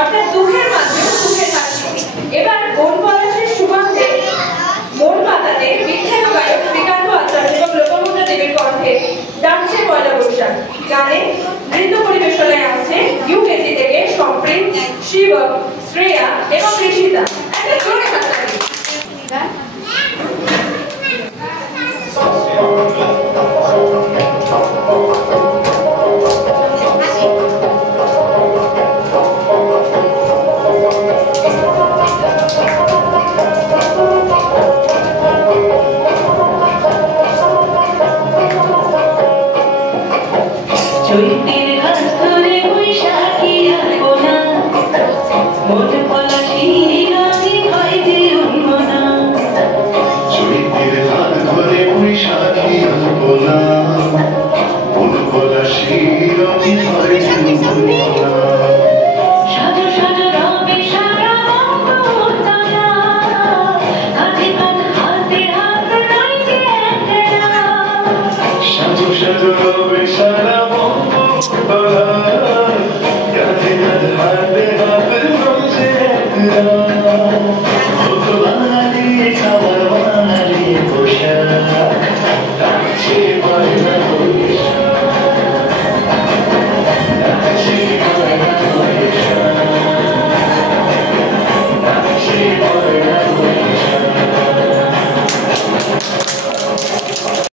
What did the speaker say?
অর্থাৎ দুঃখের মাধ্যমে সুখের হাসি। এবার বন পলাশের সুগন্ধে মন মাতাতে বিখ্যাত গায়ক শ্রীকান্ত আচার্য এবং লোকমুদ্রা দেবীর কণ্ঠে ডাকছে পয়লা বৈশাখ গানে নৃত্য পরিবেশনায় আছে ইউকেসি থেকে সম্প্রীত, শিবক, শ্রেয়া এবং ঋষিতা। একটা জোরে হাততালি। চৈত্রের ঘাস ধরে বৈশাখী আলপনা, মন পলাশির রাতে হয় যে উন্মনা। চৈত্রের ঘাস ধরে বৈশাখী আলপনা, মন পলাশির রাতে হয় যে উন্মনা। সাজো সাজো রবে সারা মঙ্গলতলা, হাতে হাত হাতে হাত নয় যে একলা। সাজো সাজো রবে সারা মঙ্গলতলা, হাতে হাত হাতে হাত নয় যে একলা।